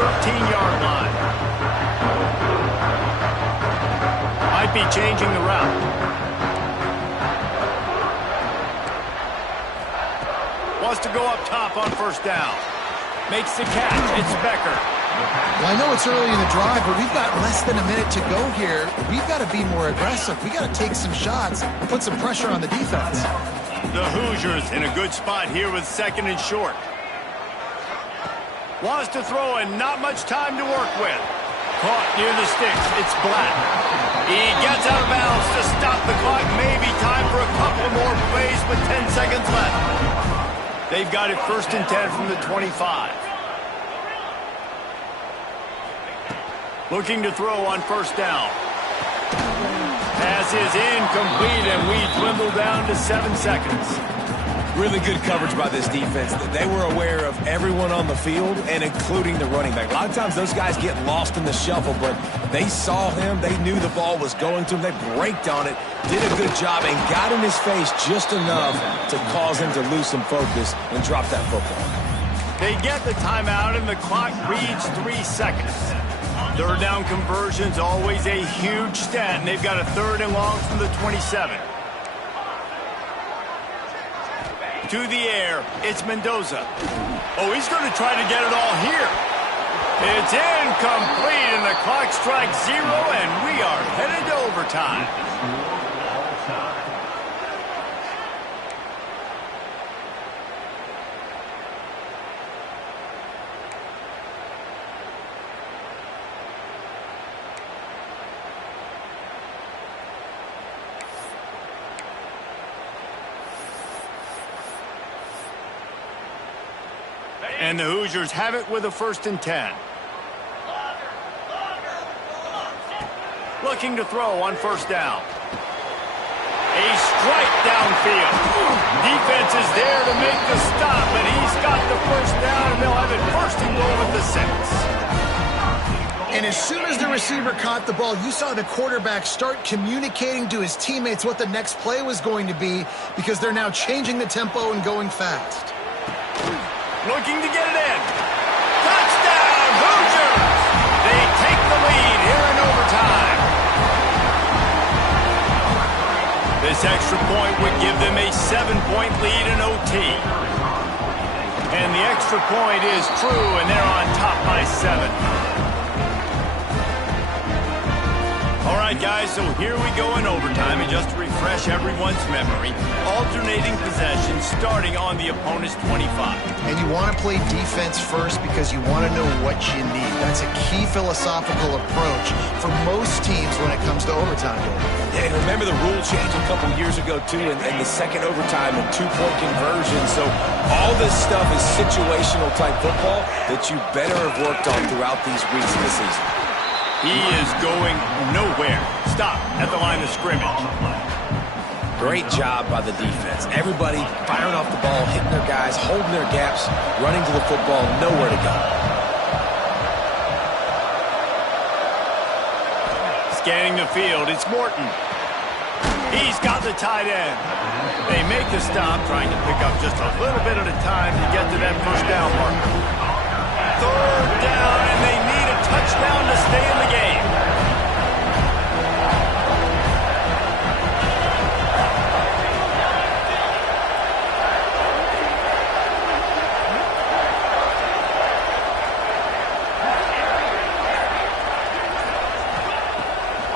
13-yard line. Might be changing the route. Wants to go up top on first down. Makes the catch. It's Becker. Well, I know it's early in the drive, but we've got less than a minute to go here. We've got to be more aggressive. We've got to take some shots and put some pressure on the defense. The Hoosiers in a good spot here with second and short. Wants to throw and not much time to work with. Caught near the sticks. It's Black. He gets out of bounds to stop the clock. Maybe time for a couple more plays with 10 seconds left. They've got it 1st and 10 from the 25. Looking to throw on first down. Pass is incomplete, and we dwindle down to 7 seconds. Really good coverage by this defense. They were aware of everyone on the field, and including the running back. A lot of times those guys get lost in the shuffle, but they saw him. They knew the ball was going to him. They braked on it, did a good job, and got in his face just enough to cause him to lose some focus and drop that football. They get the timeout, and the clock reads 3 seconds. Third down conversion's always a huge stat, and they've got a 3rd and long from the 27. To the air, it's Mendoza. Oh, he's going to try to get it all here. It's incomplete, and the clock strikes 0, and we are headed to overtime. And the Hoosiers have it with a 1st and 10. Looking to throw on first down. A strike downfield. Defense is there to make the stop, and he's got the first down, and they'll have it 1st and goal at the 6. And as soon as the receiver caught the ball, you saw the quarterback start communicating to his teammates what the next play was going to be, because they're now changing the tempo and going fast. Looking to get it in. Touchdown, Hoosiers! They take the lead here in overtime. This extra point would give them a 7-point lead in OT. And the extra point is true, and they're on top by 7. All right, guys, so here we go in overtime, and just to refresh everyone's memory, alternating possession starting on the opponent's 25. And you want to play defense first because you want to know what you need. That's a key philosophical approach for most teams when it comes to overtime. Yeah, and remember the rule change a couple years ago, too, and the second overtime and 2-point conversion. So all this stuff is situational type football that you better have worked on throughout these weeks of the season. He is going nowhere. Stop at the line of scrimmage. Great job by the defense. Everybody firing off the ball, hitting their guys, holding their gaps, running to the football, nowhere to go. Scanning the field, it's Morton. He's got the tight end. They make the stop, trying to pick up just a little bit at a time to get to that first down mark. 3rd down, and they need a touchdown to stay in the game.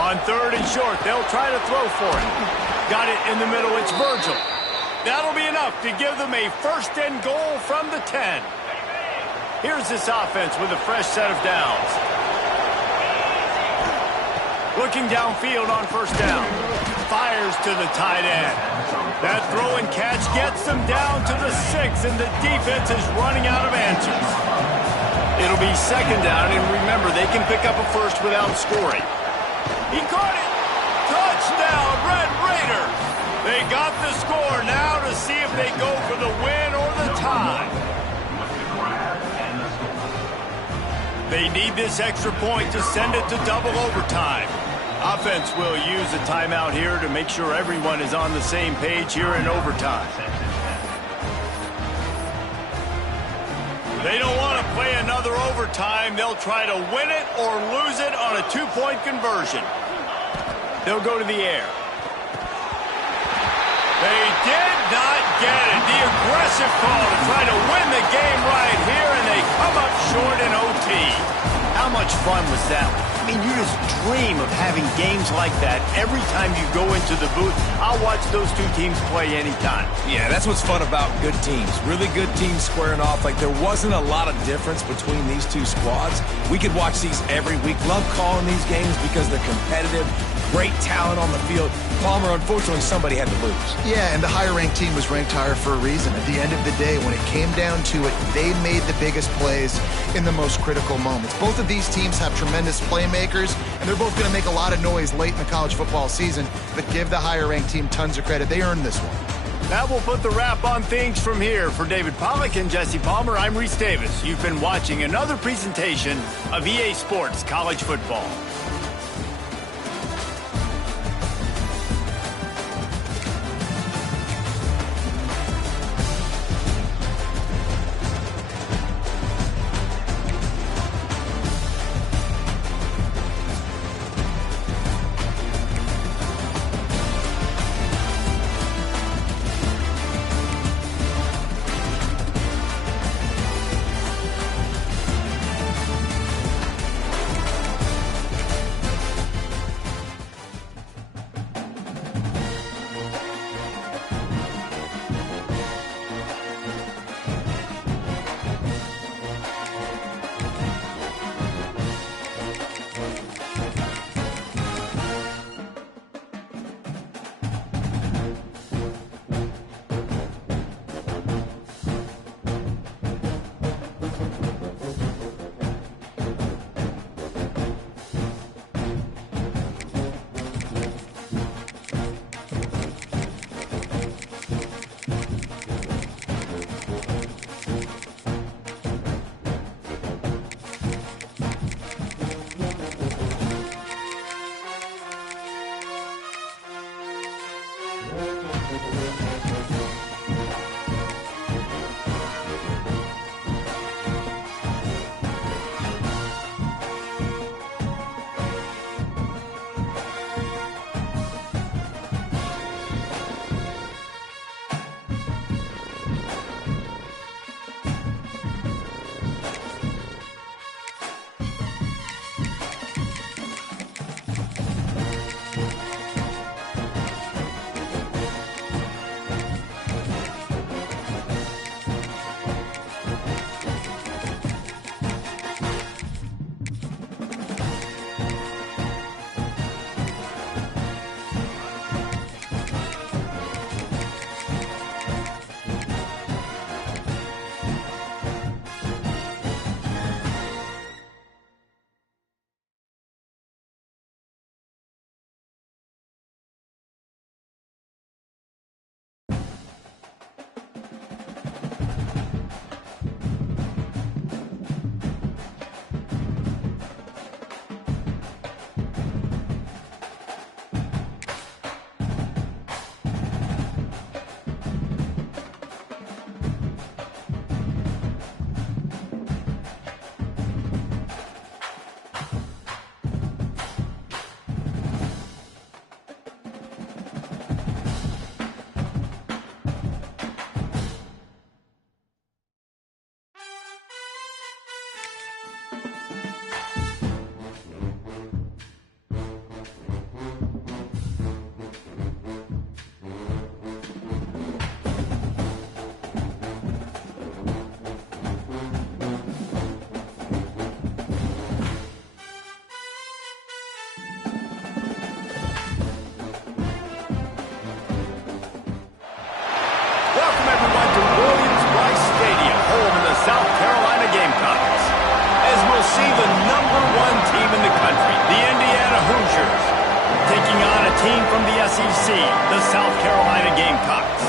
On 3rd and short, they'll try to throw for it. Got it in the middle, it's Virgil. That'll be enough to give them a 1st and goal from the 10. Here's this offense with a fresh set of downs. Looking downfield on first down. Fires to the tight end. That throw and catch gets them down to the 6, and the defense is running out of answers. It'll be 2nd down, and remember, they can pick up a first without scoring. He caught it. Touchdown, Red Raiders. They got the score now to see if they go for the win or the tie. They need this extra point to send it to double overtime. Offense will use a timeout here to make sure everyone is on the same page here in overtime. They don't want to play a another overtime. They'll try to win it or lose it on a two-point conversion. They'll go to the air. They did not get it. The aggressive call to try to win the game right here, and they come up short in OT. How much fun was that? I mean, you just dream of having games like that every time you go into the booth. I'll watch those two teams play anytime. Yeah, that's what's fun about good teams. Really good teams squaring off. Like, there wasn't a lot of difference between these two squads. We could watch these every week. Love calling these games because they're competitive. Great talent on the field. Palmer, unfortunately, somebody had to lose. Yeah, and the higher-ranked team was ranked higher for a reason. At the end of the day, when it came down to it, they made the biggest plays in the most critical moments. Both of these teams have tremendous playmakers, and they're both going to make a lot of noise late in the college football season, but give the higher-ranked team tons of credit. They earned this one. That will put the wrap on things from here. For David Pollack and Jesse Palmer, I'm Reese Davis. You've been watching another presentation of EA Sports College Football. SEC, the South Carolina Gamecocks.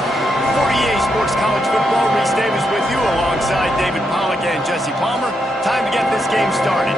For EA Sports College Football, Reese Davis with you alongside David Pollack and Jesse Palmer. Time to get this game started.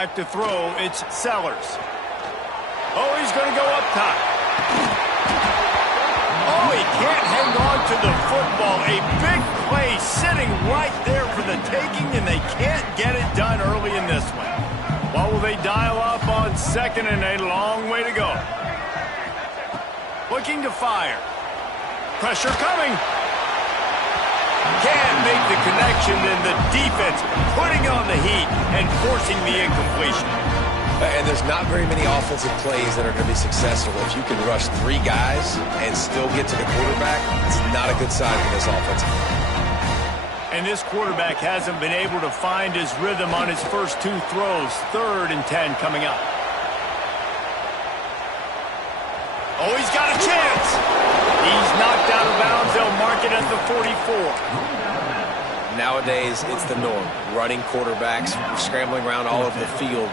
Back to throw, it's Sellers. Oh, he's going to go up top. Oh, he can't hang on to the football. A big play sitting right there for the taking, and they can't get it done early in this one. What will they dial up on second and a long way to go? Looking to fire. Pressure coming. Can't make the connection, and the defense putting on the heat and forcing the incompletion. And there's not very many offensive plays that are going to be successful. If you can rush 3 guys and still get to the quarterback, it's not a good sign for this offense. And this quarterback hasn't been able to find his rhythm on his first 2 throws. 3rd and 10 coming up. Oh, he's got a chance. He's knocked out of bounds. They'll mark it at the 44. Nowadays, it's the norm. Running quarterbacks, scrambling around all over the field.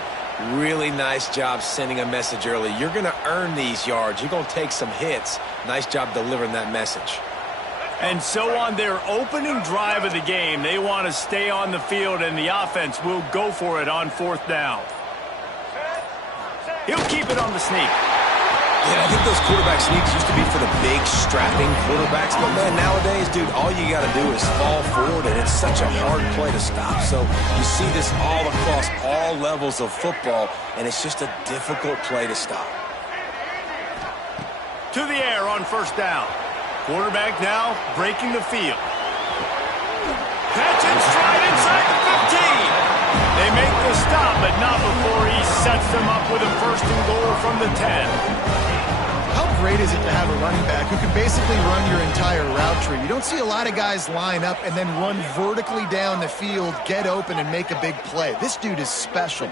Really nice job sending a message early. You're going to earn these yards. You're going to take some hits. Nice job delivering that message. And so on their opening drive of the game, they want to stay on the field, and the offense will go for it on 4th down. He'll keep it on the sneak. Yeah, I think those quarterback sneaks used to be for the big, strapping quarterbacks. But, man, nowadays, dude, all you got to do is fall forward, and it's such a hard play to stop. So you see this all across all levels of football, and it's just a difficult play to stop. To the air on 1st down. Quarterback now breaking the field. Catch and stride inside the 15. They make the stop, but not before he sets them up with a 1st and goal from the 10. How great is it to have a running back who can basically run your entire route tree? You don't see a lot of guys line up and then run vertically down the field, get open, and make a big play. This dude is special.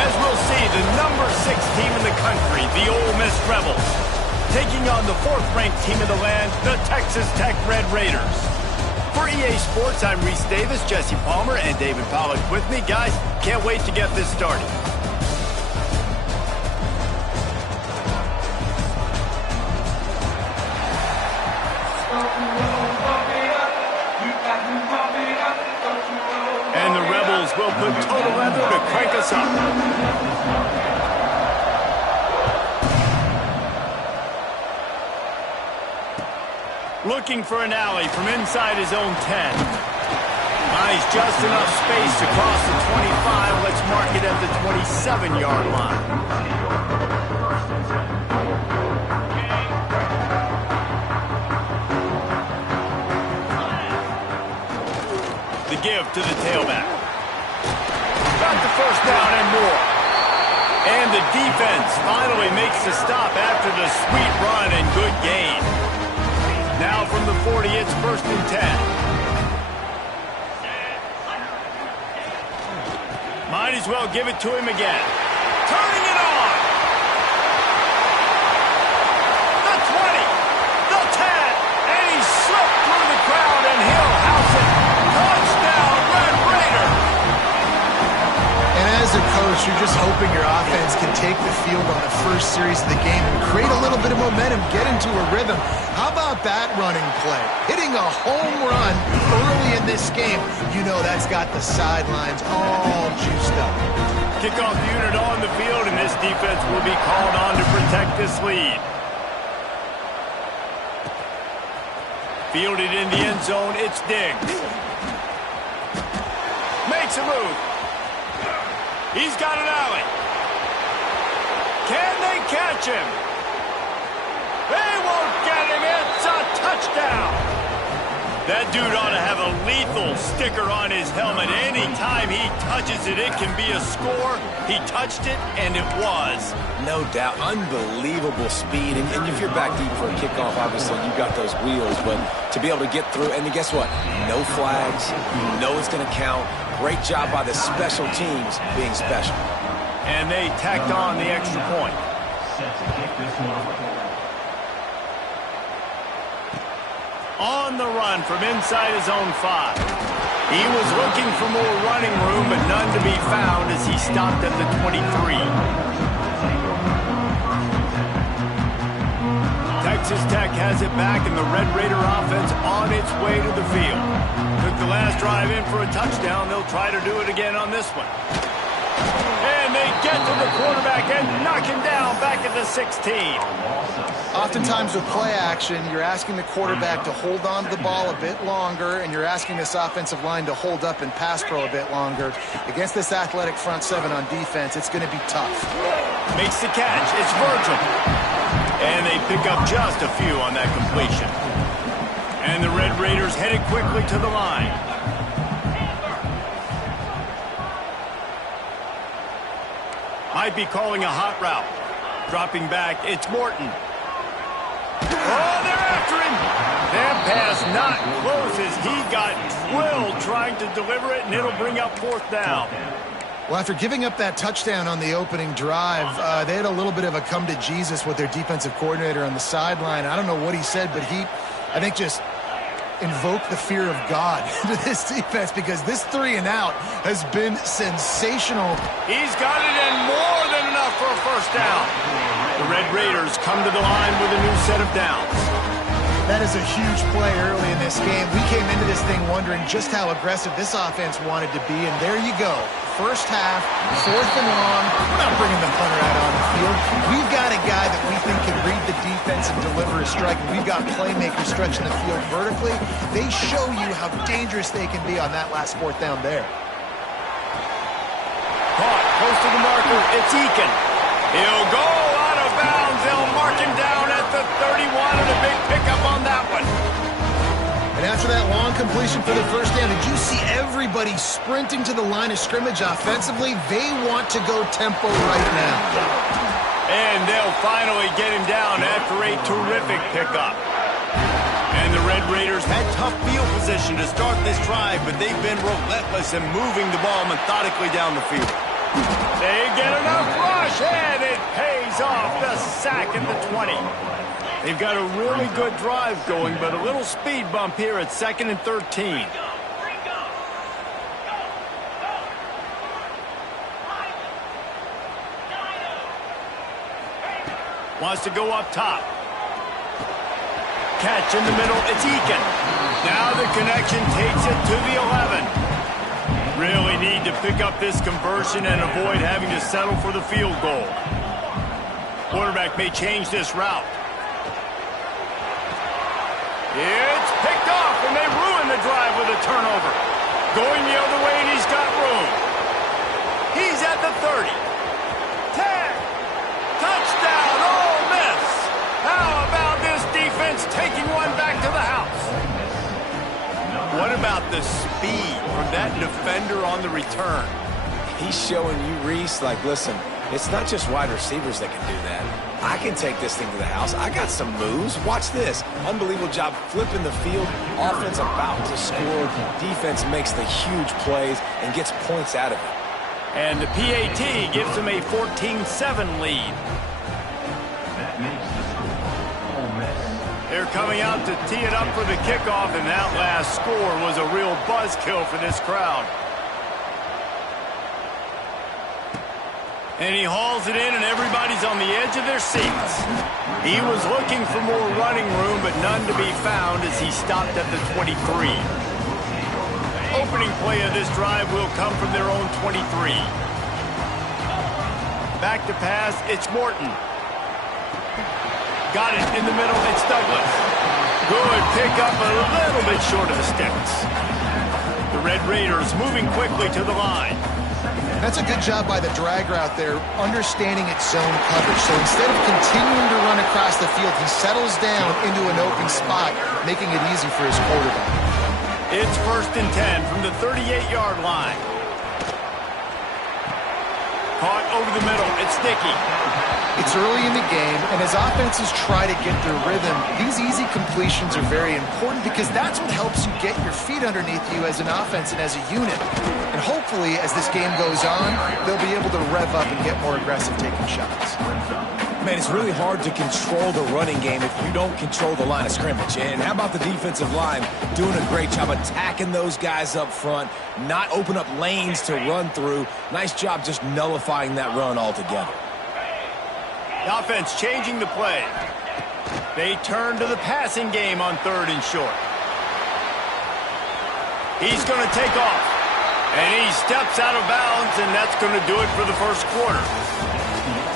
as we'll see the number 6 team in the country, the Ole Miss Rebels, taking on the 4th-ranked team in the land, the Texas Tech Red Raiders. For EA Sports, I'm Reese Davis, Jesse Palmer, and David Pollack with me. Guys, can't wait to get this started. And the Rebels will put total leather to crank us up. Looking for an alley from inside his own 10. Nice, just enough space to cross the 25. Let's mark it at the 27-yard line. The give to the tailback. Got the first down and more. And the defense finally makes the stop after the sweet run and good gain. Now from the 40, it's 1st and 10. Might as well give it to him again. Turning it on. The 20, the 10, and he slipped through the crowd, and he'll house it. Touchdown, Red Raider. And as a coach, you're just hoping your offense can take the field on the first series of the game and create a little bit of momentum, get into a rhythm. How about that running play? Hitting a home run early in this game. You know that's got the sidelines all juiced up. Kickoff unit on the field, and this defense will be called on to protect this lead. Fielded in the end zone, it's Diggs. Makes a move. He's got an alley. Can they catch him? They won't get him. It's a touchdown. That dude ought to have a lethal sticker on his helmet. Anytime he touches it, it can be a score. He touched it, and it was. No doubt. Unbelievable speed. And if you're back deep for a kickoff, obviously you got those wheels. But to be able to get through, and guess what? No flags. You know it's going to count. Great job by the special teams being special. And they tacked on the extra point. On the run from inside his own 5. He was looking for more running room, but none to be found as he stopped at the 23. Texas Tech has it back, and the Red Raider offense on its way to the field. Took the last drive in for a touchdown. They'll try to do it again on this one. And they get to the quarterback and knock him down back at the 16. Oftentimes with play action, you're asking the quarterback to hold on to the ball a bit longer, and you're asking this offensive line to hold up and pass pro a bit longer. Against this athletic front 7 on defense, it's going to be tough. Makes the catch. It's Virgil. And they pick up just a few on that completion. And the Red Raiders headed quickly to the line. Might be calling a hot route. Dropping back, it's Morton. Oh, they're after him. That pass not close as he got drilled trying to deliver it, and it'll bring up 4th down. Well, after giving up that touchdown on the opening drive, they had a little bit of a come to Jesus with their defensive coordinator on the sideline. I don't know what he said, but he, I think, just invoked the fear of God into this defense, because this 3 and out has been sensational. He's got it, and more than enough for a 1st down. The Red Raiders come to the line with a new set of downs. That is a huge play early in this game. We came into this thing wondering just how aggressive this offense wanted to be, and there you go. First half, 4th and long. We're not bringing the punter out on the field. We've got a guy that we think can read the defense and deliver a strike, and we've got playmakers stretching the field vertically. They show you how dangerous they can be on that last 4th down there. Caught close to the marker. It's Eakin. He'll go out of bounds. They'll mark him down at the 31, and a big pickup on that one. And after that long completion for the 1st down, did you see everybody sprinting to the line of scrimmage offensively? They want to go tempo right now. And they'll finally get him down after a terrific pickup. And the Red Raiders had tough field position to start this drive, but they've been relentless in moving the ball methodically down the field. They get enough rush, and it pays off. The sack at the 20. They've got a really good drive going, but a little speed bump here at 2nd and 13. Wants to go up top. Catch in the middle. It's Eakin. Now the connection takes it to the 11. Really need to pick up this conversion and avoid having to settle for the field goal. Quarterback may change this route. It's picked off, and they ruin the drive with a turnover. Going the other way, and he's got room. He's at the 30. 10. Touchdown, Ole Miss. How about this defense taking one back to the house? What about the speed from that defender on the return? He's showing you, Reese, like, listen, it's not just wide receivers that can do that. I can take this thing to the house. I got some moves. Watch this. Unbelievable job flipping the field. Offense about to score. Defense makes the huge plays and gets points out of it. And the PAT gives them a 14-7 lead. They're coming out to tee it up for the kickoff, and that last score was a real buzzkill for this crowd. And he hauls it in, and everybody's on the edge of their seats. He was looking for more running room, but none to be found as he stopped at the 23. Opening play of this drive will come from their own 23. Back to pass, it's Morton. Got it in the middle, it's Douglas. Good pick up a little bit short of the sticks. The Red Raiders moving quickly to the line. That's a good job by the drag route there, understanding its zone coverage. So instead of continuing to run across the field, he settles down into an open spot, making it easy for his quarterback. It's 1st and 10 from the 38-yard line. Caught over the middle. It's Dickey. It's early in the game, and as offenses try to get their rhythm, these easy completions are very important because that's what helps you get your feet underneath you as an offense and as a unit. And hopefully, as this game goes on, they'll be able to rev up and get more aggressive taking shots. Man, it's really hard to control the running game if you don't control the line of scrimmage. And how about the defensive line doing a great job attacking those guys up front, not open up lanes to run through. Nice job just nullifying that run altogether. The offense changing the play. They turn to the passing game on 3rd and short. He's going to take off. And he steps out of bounds, and that's going to do it for the first quarter.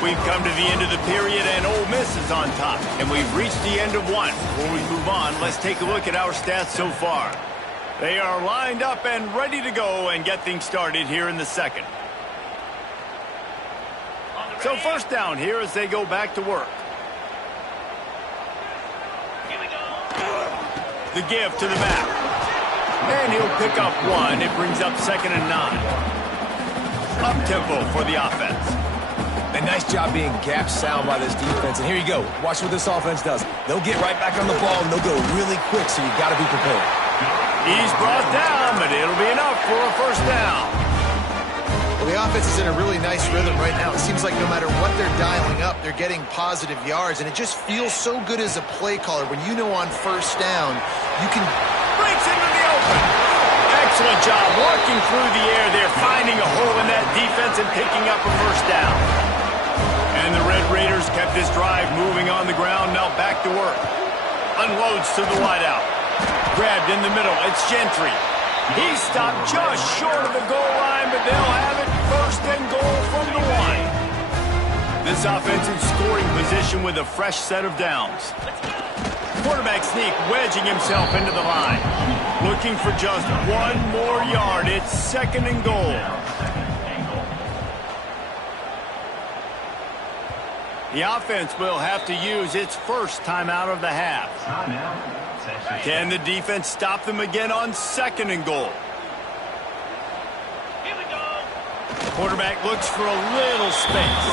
We've come to the end of the period, and Ole Miss is on top. And we've reached the end of one. Before we move on, let's take a look at our stats so far. They are lined up and ready to go and get things started here in the second. So 1st down here as they go back to work. The give to the back. And he'll pick up one. It brings up 2nd and 9. Up-tempo for the offense. A nice job being gap sound by this defense. And here you go. Watch what this offense does. They'll get right back on the ball, and they'll go really quick, so you got to be prepared. He's brought down, but it'll be enough for a 1st down. Well, the offense is in a really nice rhythm right now. It seems like no matter what they're dialing up, they're getting positive yards, and it just feels so good as a play caller when you know on 1st down, you can... Breaks into the open. Excellent job walking through the air there, finding a hole in that defense and picking up a 1st down. And the Red Raiders kept this drive moving on the ground, now back to work. Unloads to the wideout. Grabbed in the middle, it's Gentry. He stopped just short of the goal line, but they'll have it 1st and goal from the 1. This offense in scoring position with a fresh set of downs. Quarterback sneak wedging himself into the line. Looking for just one more yard. It's 2nd and goal. The offense will have to use its 1st timeout of the half. Can the defense stop them again on 2nd and goal? Quarterback looks for a little space.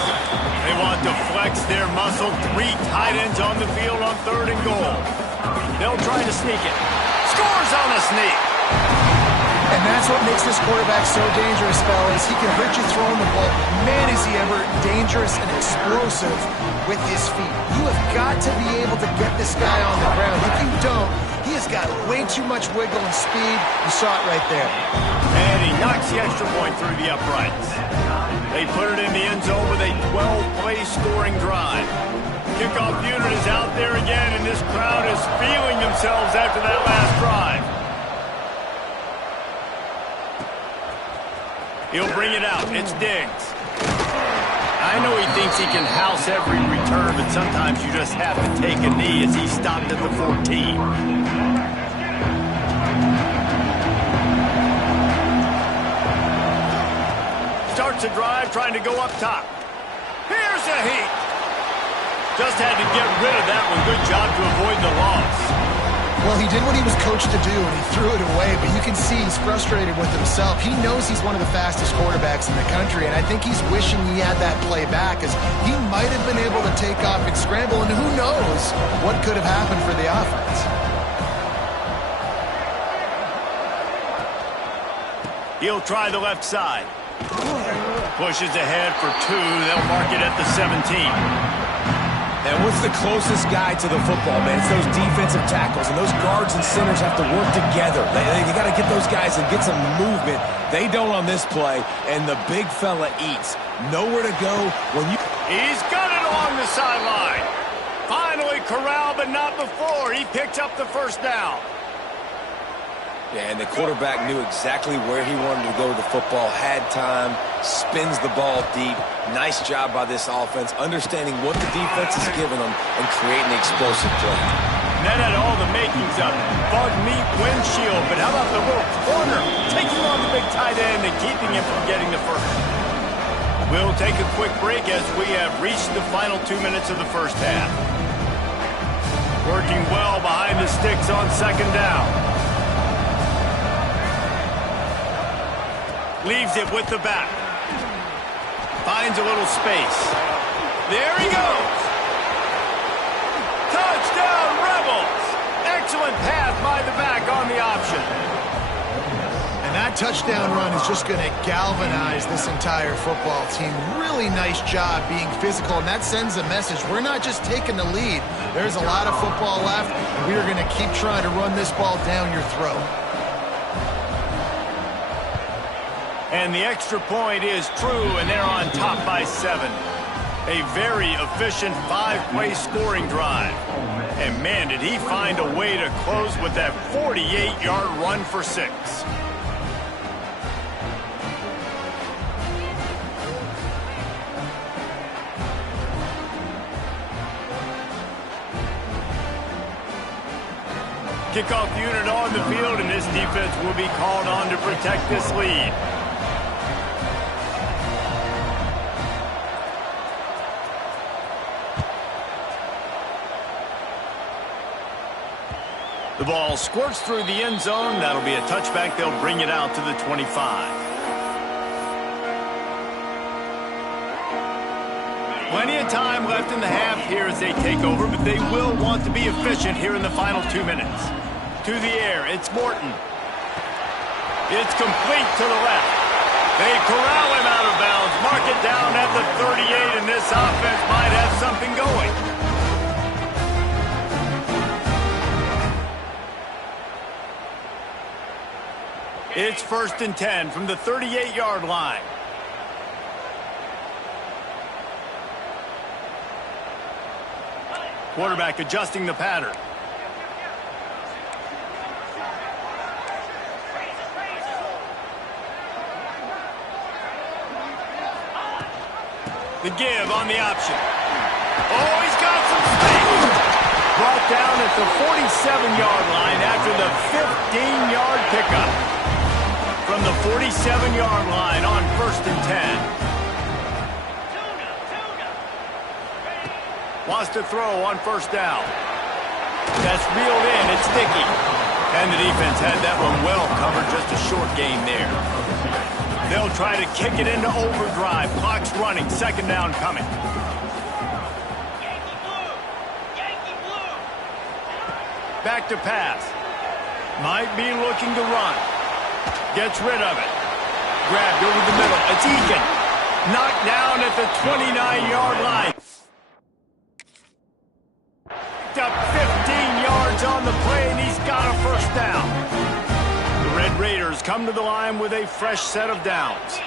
They want to flex their muscle. 3 tight ends on the field on 3rd and goal. They'll try to sneak it. Scores on the sneak. And that's what makes this quarterback so dangerous, fellas. He can hurt you throwing the ball. Man, is he ever dangerous and explosive with his feet. You have got to be able to get this guy on the ground. If you don't, he has got way too much wiggle and speed. You saw it right there. And he knocks the extra point through the uprights. They put it in the end zone with a 12-play scoring drive. Kickoff unit is out there again, and this crowd is feeling themselves after that last drive. He'll bring it out. It's Diggs. I know he thinks he can house every return, but sometimes you just have to take a knee as he stopped at the 14. Starts a drive trying to go up top. Here's a heat. Just had to get rid of that one. Good job to avoid the loss. Well, he did what he was coached to do, and he threw it away, but you can see he's frustrated with himself. He knows he's one of the fastest quarterbacks in the country, and I think he's wishing he had that play back, as he might have been able to take off and scramble, and who knows what could have happened for the offense. He'll try the left side. Pushes ahead for 2. They'll mark it at the 17. And what's the closest guy to the football, man? It's those defensive tackles, and those guards and centers have to work together. They got to get those guys and get some movement. They don't on this play, and the big fella eats. Nowhere to go when you... He's got it along the sideline. Finally corralled, but not before. He picks up the first down. Yeah, and the quarterback knew exactly where he wanted to go with the football, had time, spins the ball deep. Nice job by this offense, understanding what the defense is giving them and creating the explosive play. That had all the makings of bug meat windshield, but how about the little corner taking on the big tight end and keeping him from getting the first? We'll take a quick break as we have reached the final 2 minutes of the first half. Working well behind the sticks on second down. Leaves it with the back. Finds a little space. There he goes. Touchdown, Rebels. Excellent pass by the back on the option. And that touchdown run is just going to galvanize this entire football team. Really nice job being physical, and that sends a message. We're not just taking the lead. There's a lot of football left, and we are going to keep trying to run this ball down your throat. And the extra point is true, and they're on top by 7. A very efficient 5-play scoring drive. And man, did he find a way to close with that 48-yard run for 6. Kickoff unit on the field, and this defense will be called on to protect this lead. The ball squirts through the end zone. That'll be a touchback. They'll bring it out to the 25. Plenty of time left in the half here as they take over, but they will want to be efficient here in the final 2 minutes. To the air, it's Morton. It's complete to the left. They corral him out of bounds, mark it down at the 38, and this offense might have something going. It's 1st and 10 from the 38-yard line. Quarterback adjusting the pattern. The give on the option. Oh, he's got some space. Brought down at the 47-yard line after the 15-yard pickup. From the 47-yard line on 1st and 10. Wants to throw on 1st down. That's reeled in. It's sticky. And the defense had that one well covered. Just a short gain there. They'll try to kick it into overdrive. Clock's running. 2nd down coming. Back to pass. Might be looking to run. Gets rid of it. Grabbed over the middle. It's Eakin. Knocked down at the 29-yard line. Picked up 15 yards on the play, and he's got a first down. The Red Raiders come to the line with a fresh set of downs.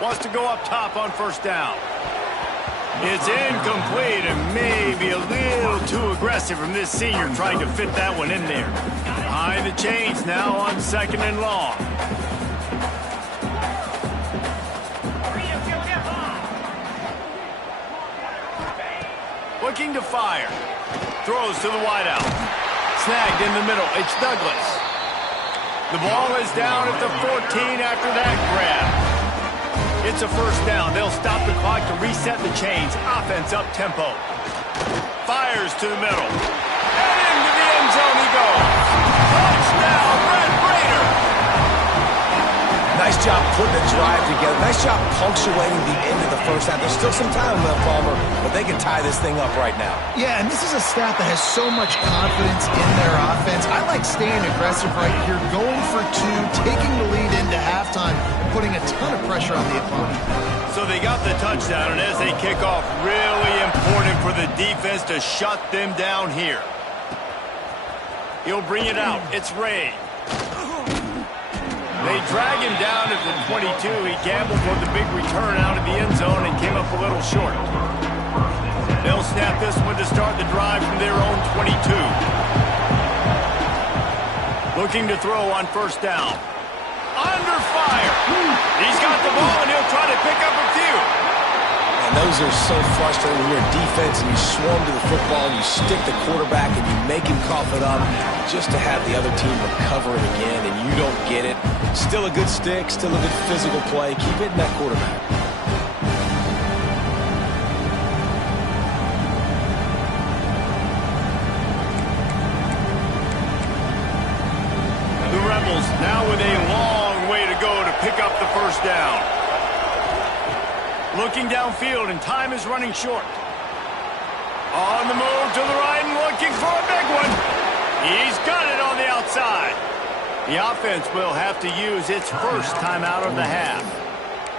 Wants to go up top on first down. It's incomplete and maybe a little too aggressive from this senior trying to fit that one in there. Behind the chains now on 2nd and long. Looking to fire. Throws to the wideout. Snagged in the middle. It's Douglas. The ball is down at the 14 after that grab. It's a first down. They'll stop the clock to reset the chains. Offense up tempo. Fires to the middle. And into the end zone he goes. Touchdown, Red Raider! Nice job putting the drive together. Nice job punctuating the end of the first half. There's still some time left, Palmer, but they can tie this thing up right now. Yeah, and this is a staff that has so much confidence in their offense. I like staying aggressive right here, going for two, taking the lead into halftime, and putting a ton of pressure on the opponent. So they got the touchdown, and as they kick off, really important for the defense to shut them down here. He'll bring it out. It's Ray. They drag him down at the 22. He gambled for the big return out of the end zone and came up a little short. They'll snap this one to start the drive from their own 22. Looking to throw on first down. Under fire. He's got the ball, and he'll try to pick up a few. And those are so frustrating when you're a defense and you swarm to the football and you stick the quarterback and you make him cough it up just to have the other team recover it again and you don't get it. Still a good stick, still a good physical play. Keep hitting that quarterback. The Rebels now with a long way to go to pick up the first down. Looking downfield, and time is running short. On the move to the right and looking for a big one. He's got it on the outside. The offense will have to use its first timeout of the half.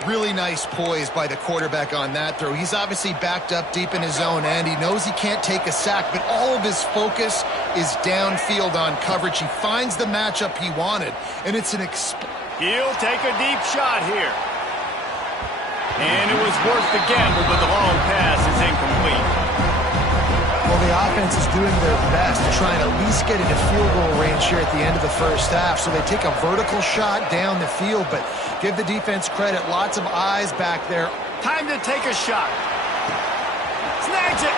Really nice poise by the quarterback on that throw. He's obviously backed up deep in his own end. He knows he can't take a sack, but all of his focus is downfield on coverage. He finds the matchup he wanted, and it's an He'll take a deep shot here. And it was worth the gamble, but the long pass is incomplete. Well, the offense is doing their best to try and at least get into field goal range here at the end of the first half. So they take a vertical shot down the field, but give the defense credit. Lots of eyes back there. Time to take a shot. Snags it.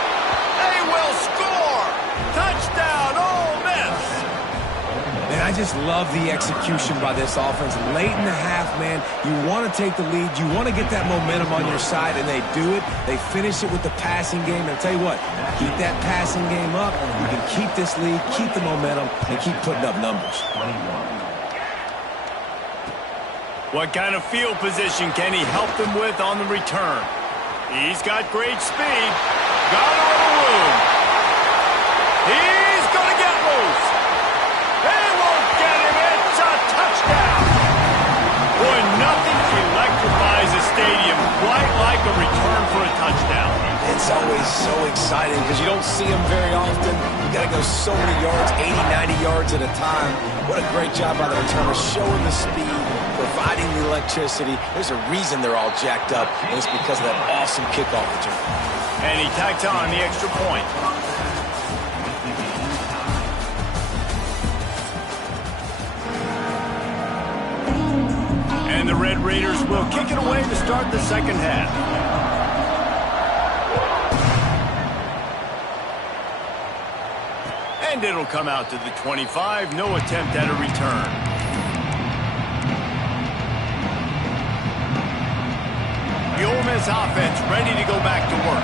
They will score. Touchdown, Ole Miss. Man, I just love the execution by this offense. Late in the half, man, you want to take the lead. You want to get that momentum on your side, and they do it. They finish it with the passing game. And I'll tell you what, keep that passing game up. You can keep this lead, keep the momentum, and keep putting up numbers. What kind of field position can he help them with on the return? He's got great speed. Got a little room. He's going to get loose. They won't get him. It's a touchdown. Boy, nothing electrifies a stadium quite like a return for a touchdown. It's always so exciting because you don't see them very often. You got to go so many yards, 80, 90 yards at a time. What a great job by the returner, showing the speed, providing the electricity. There's a reason they're all jacked up, and it's because of that awesome kickoff return. And he tacks on the extra point. And the Red Raiders will kick it away to start the second half. And it'll come out to the 25. No attempt at a return. The Ole Miss offense ready to go back to work.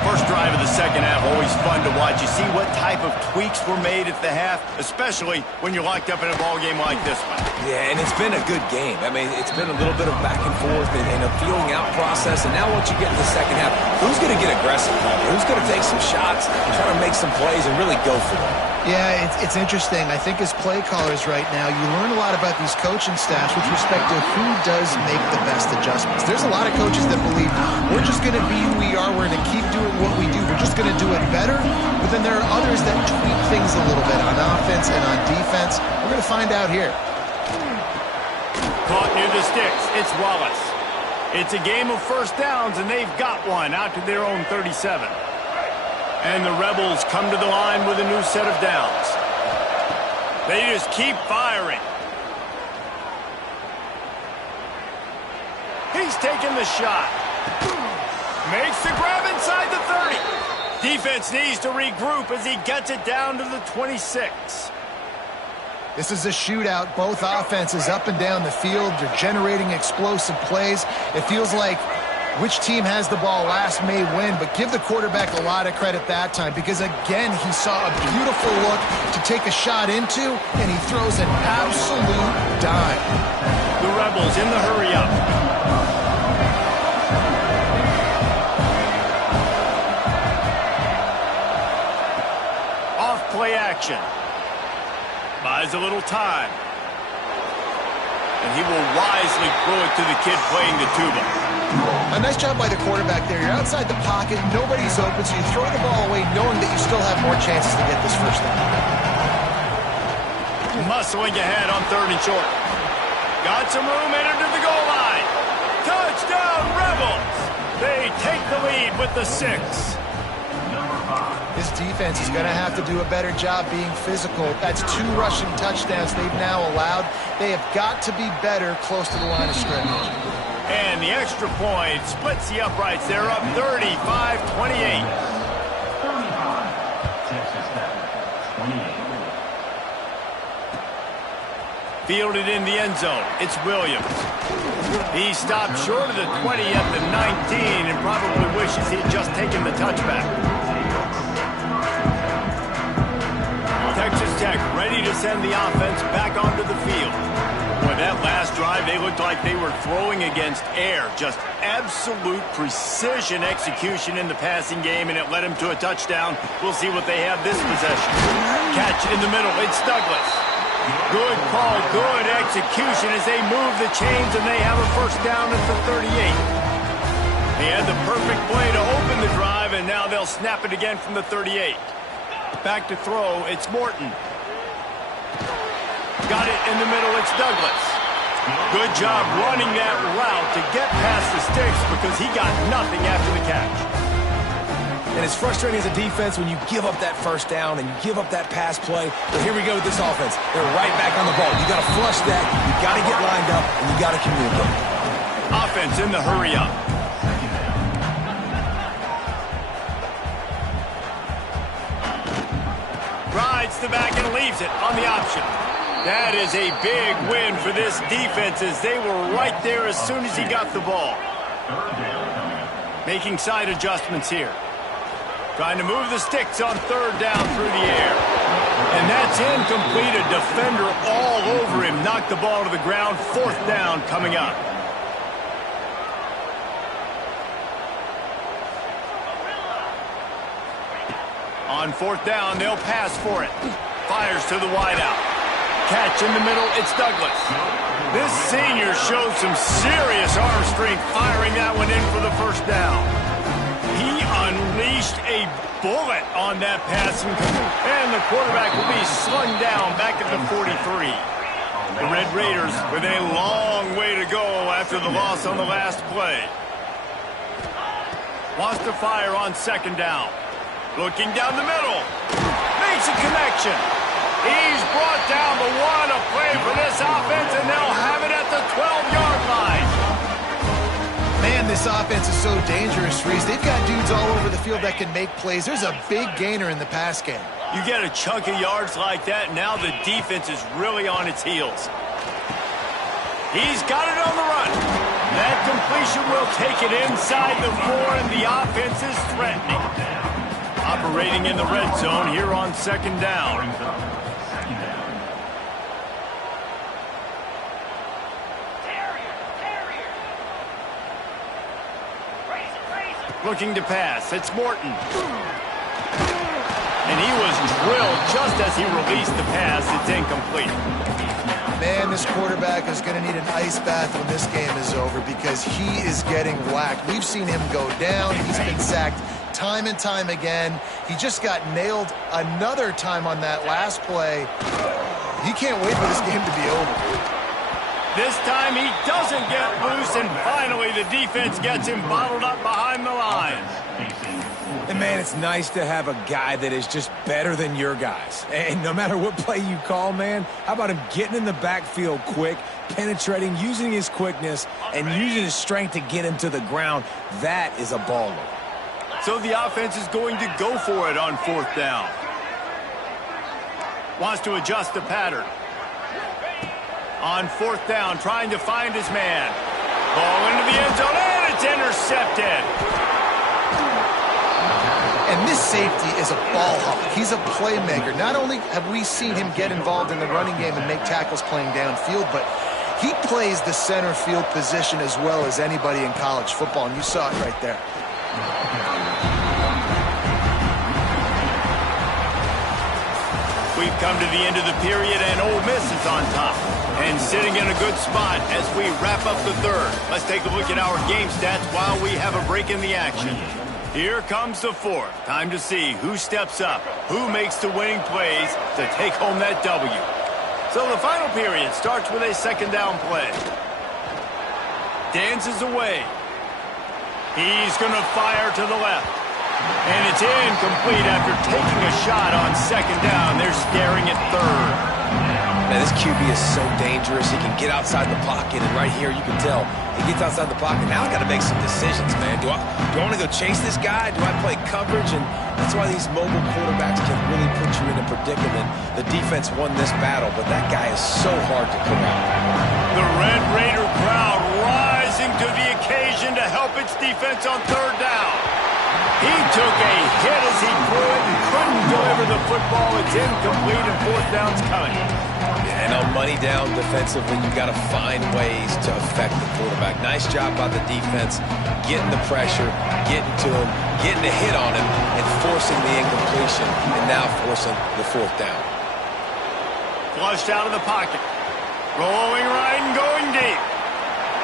First drive of the second half, always fun to watch. You see what type of tweaks were made at the half, especially when you're locked up in a ball game like this one. Yeah, and it's been a good game. I mean, it's been a little bit of back and forth and a feeling out process. And now once you get in the second half, who's going to get aggressive? Who's going to take some shots and try to make some plays and really go for it? Yeah, it's interesting. I think as play callers right now, you learn a lot about these coaching staffs with respect to who does make the best adjustments. There's a lot of coaches that believe we're just going to be who we are. We're going to keep doing what we do. We're just going to do it better. But then there are others that tweak things a little bit on offense and on defense. We're going to find out here. Caught near the sticks. It's Wallace. It's a game of first downs, and they've got one out to their own 37. And the Rebels come to the line with a new set of downs. They just keep firing. He's taking the shot. Makes the grab inside the 30. Defense needs to regroup as he gets it down to the 26. This is a shootout. Both offenses up and down the field. They're generating explosive plays. It feels like which team has the ball last may win, but give the quarterback a lot of credit that time because, again, he saw a beautiful look to take a shot into, and he throws an absolute dime. The Rebels in the hurry-up. Off play action. Buys a little time. And he will wisely throw it to the kid playing the tuba. A nice job by the quarterback there. You're outside the pocket, nobody's open, so you throw the ball away knowing that you still have more chances to get this first down. Muscling ahead on 3rd and short. Got some room, entered to the goal line. Touchdown, Rebels! They take the lead with the 6. This defense is going to have to do a better job being physical. That's 2 rushing touchdowns they've now allowed. They have got to be better close to the line of scrimmage. And the extra point splits the uprights. They're up 35-28. Fielded in the end zone. It's Williams. He stopped short of the 20 at the 19 and probably wishes he'd just taken the touchback. Texas Tech ready to send the offense back onto the field. With that last drive, they looked like they were throwing against air. Just absolute precision execution in the passing game, and it led them to a touchdown. We'll see what they have this possession. Catch in the middle. It's Douglas. Good call, good execution as they move the chains, and they have a first down at the 38. They had the perfect play to open the drive, and now they'll snap it again from the 38. Back to throw, it's Morton. Got it in the middle, it's Douglas. Good job running that route to get past the sticks because he got nothing after the catch. And it's frustrating as a defense when you give up that first down and you give up that pass play. But here we go with this offense. They're right back on the ball. You got to flush that, you got to get lined up, and you got to communicate. Offense in the hurry-up. Rides the back and leaves it on the option. That is a big win for this defense as they were right there as soon as he got the ball. Making side adjustments here. Trying to move the sticks on 3rd down through the air. And that's incomplete. A defender all over him. Knocked the ball to the ground. 4th down coming up. On 4th down, they'll pass for it. Fires to the wideout. Catch in the middle, it's Douglas. This senior showed some serious arm strength firing that one in for the first down. He unleashed a bullet on that pass, and the quarterback will be slung down back at the 43. The Red Raiders with a long way to go after the loss on the last play. Wants to fire on 2nd down. Looking down the middle. Makes a connection. He's brought down the 1, a play for this offense, and they'll have it at the 12-yard line. Man, this offense is so dangerous, Reese. They've got dudes all over the field that can make plays. There's a big gainer in the pass game. You get a chunk of yards like that, now the defense is really on its heels. He's got it on the run. That completion formation will take it inside the 4, and the offense is threatening. Operating in the red zone here on 2nd down. Looking to pass. It's Morton. And he was drilled just as he released the pass. It's incomplete. Man, this quarterback is going to need an ice bath when this game is over because he is getting whacked. We've seen him go down. He's been sacked time and time again. He just got nailed another time on that last play. He can't wait for this game to be over. This time he doesn't get loose, and finally the defense gets him bottled up behind the line. And, man, it's nice to have a guy that is just better than your guys. And no matter what play you call, man, how about him getting in the backfield quick, penetrating, using his quickness, and using his strength to get him to the ground? That is a baller. So the offense is going to go for it on 4th down. Wants to adjust the pattern. On 4th down, trying to find his man. Ball into the end zone, and it's intercepted. And this safety is a ball hawk. He's a playmaker. Not only have we seen him get involved in the running game and make tackles playing downfield, but he plays the center field position as well as anybody in college football, and you saw it right there. We've come to the end of the period, and Ole Miss is on top. And sitting in a good spot as we wrap up the 3rd. Let's take a look at our game stats while we have a break in the action. Here comes the 4th. Time to see who steps up, who makes the winning plays to take home that W. So the final period starts with a 2nd down play. Dances away. He's going to fire to the left. And it's incomplete after taking a shot on 2nd down. They're staring at 3rd. Man, this QB is so dangerous. He can get outside the pocket, and right here you can tell he gets outside the pocket. Now I got to make some decisions, man. Do I want to go chase this guy? Do I play coverage? And that's why these mobile quarterbacks can really put you in a predicament. The defense won this battle, but that guy is so hard to corral. The Red Raider crowd rising to the occasion to help its defense on 3rd down. He took a hit as he threw it and couldn't deliver the football. It's incomplete, and 4th down's coming. And on money down defensively, you've got to find ways to affect the quarterback. Nice job by the defense, getting the pressure, getting to him, getting a hit on him, and forcing the incompletion, and now forcing the 4th down. Flushed out of the pocket. Rolling right and going deep.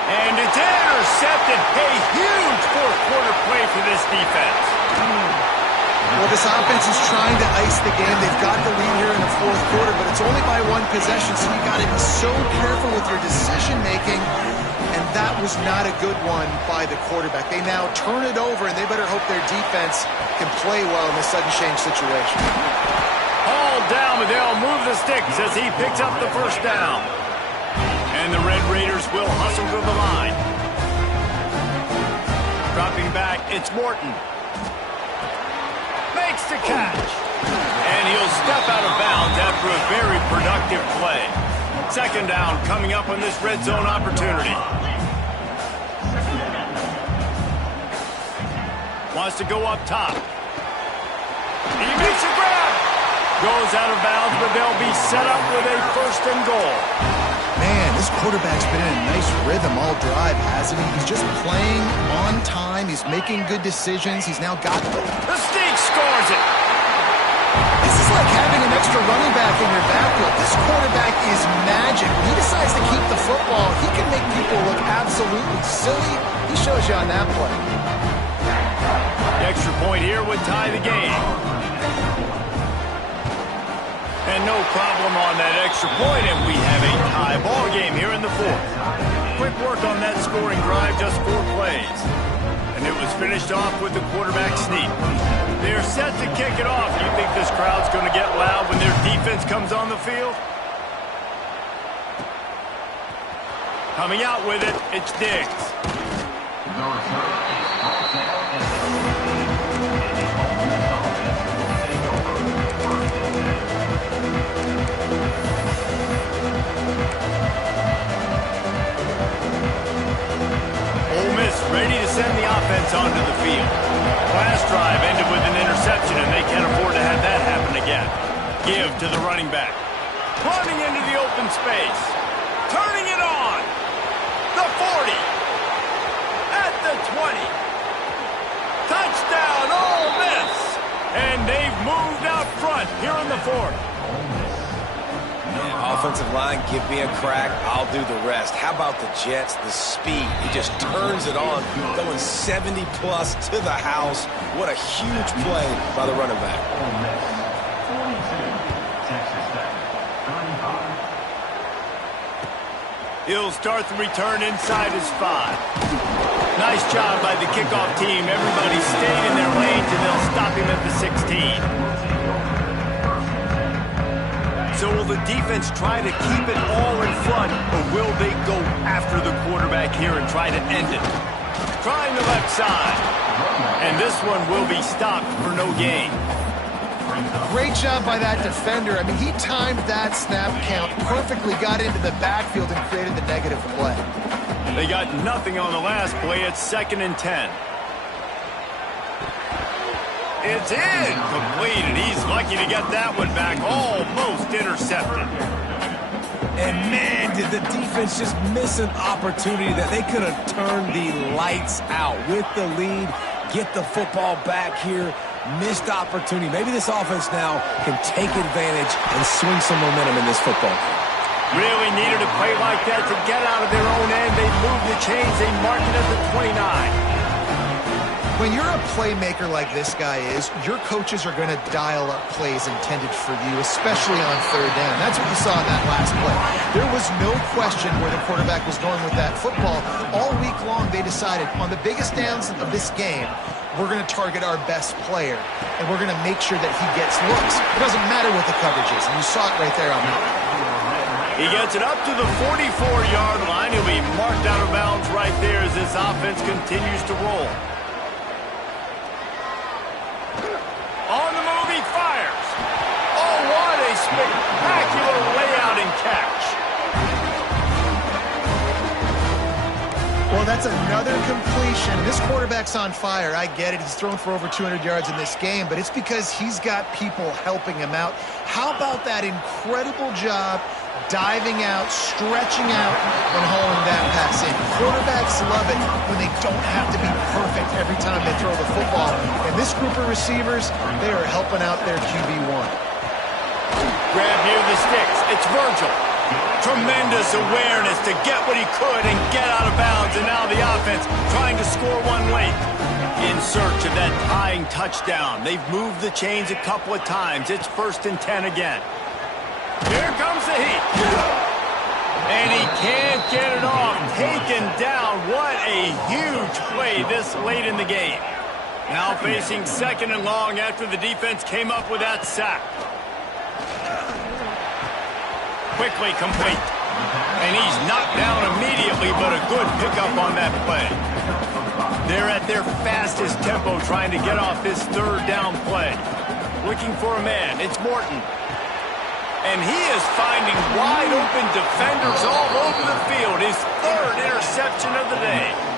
And it's intercepted. A huge 4th quarter play for this defense. Well, this offense is trying to ice the game. They've got the lead here in the 4th quarter, but it's only by 1 possession, so you got to be so careful with your decision-making, and that was not a good one by the quarterback. They now turn it over, and they better hope their defense can play well in this sudden change situation. All down, but they'll move the sticks as he picks up the 1st down. And the Red Raiders will hustle to the line. Dropping back, it's Morton. Makes the catch. And he'll step out of bounds after a very productive play. 2nd down coming up on this red zone opportunity. Wants to go up top. He makes a grab. Goes out of bounds, but they'll be set up with a 1st and goal. Man, this quarterback's been in a nice rhythm all drive, hasn't he? He's just playing on time. He's making good decisions. He's now got the sneak scores it. This is like having an extra running back in your backfield. This quarterback is magic. When he decides to keep the football, he can make people look absolutely silly. He shows you on that play. The extra point here would tie the game. And no problem on that extra point, and we have a tie ball game here in the 4th. Quick work on that scoring drive, just 4 plays. And it was finished off with the quarterback sneak. They're set to kick it off. You think this crowd's going to get loud when their defense comes on the field? Coming out with it, it's Diggs. Ole Miss onto the field. Last drive ended with an interception, and they can't afford to have that happen again. Give to the running back. Running into the open space. Turning it on. The 40. At the 20. Touchdown, Ole Miss. And they've moved out front here in the fourth. Offensive line, give me a crack, I'll do the rest. How about the Jets, the speed? He just turns it on, going 70-plus to the house. What a huge play by the running back. He'll start the return inside his 5. Nice job by the kickoff team. Everybody stayed in their lanes, and they'll stop him at the 16. So will the defense try to keep it all in front, or will they go after the quarterback here and try to end it? Trying the left side. And this one will be stopped for no gain. Great job by that defender. I mean, he timed that snap count perfectly, got into the backfield, and created the negative play. They got nothing on the last play. It's 2nd and 10. It's incomplete, he's lucky to get that one back. Almost intercepted. And, man, did the defense just miss an opportunity that they could have turned the lights out with the lead, get the football back here. Missed opportunity. Maybe this offense now can take advantage and swing some momentum in this football game. Really needed a play like that to get out of their own end. They moved the chains. They mark it at the 29. When you're a playmaker like this guy is, your coaches are going to dial up plays intended for you, especially on 3rd down. That's what you saw in that last play. There was no question where the quarterback was going with that football. All week long, they decided on the biggest downs of this game, we're going to target our best player, and we're going to make sure that he gets looks. It doesn't matter what the coverage is, and you saw it right there on that. He gets it up to the 44-yard line. He'll be marked out of bounds right there as this offense continues to roll. On the move, he fires. Oh, what a spectacular layout and catch. Well, that's another completion. This quarterback's on fire. I get it. He's thrown for over 200 yards in this game, but it's because he's got people helping him out. How about that incredible job diving out, stretching out, and hauling that pass in? Quarterbacks love it when they don't have to be perfect every time they throw the football. And this group of receivers, they are helping out their QB1. Grab near the sticks. It's Virgil. Tremendous awareness to get what he could and get out of bounds. And now the offense trying to score one late. In search of that tying touchdown. They've moved the chains a couple of times. It's 1st and 10 again. Here comes the heat. And he can't get it off. Taken down. What a huge play this late in the game. Now facing 2nd and long after the defense came up with that sack. Quickly complete. And he's knocked down immediately, but a good pickup on that play. They're at their fastest tempo trying to get off this 3rd down play. Looking for a man. It's Morton. And he is finding wide open defenders all over the field. His 3rd interception of the day.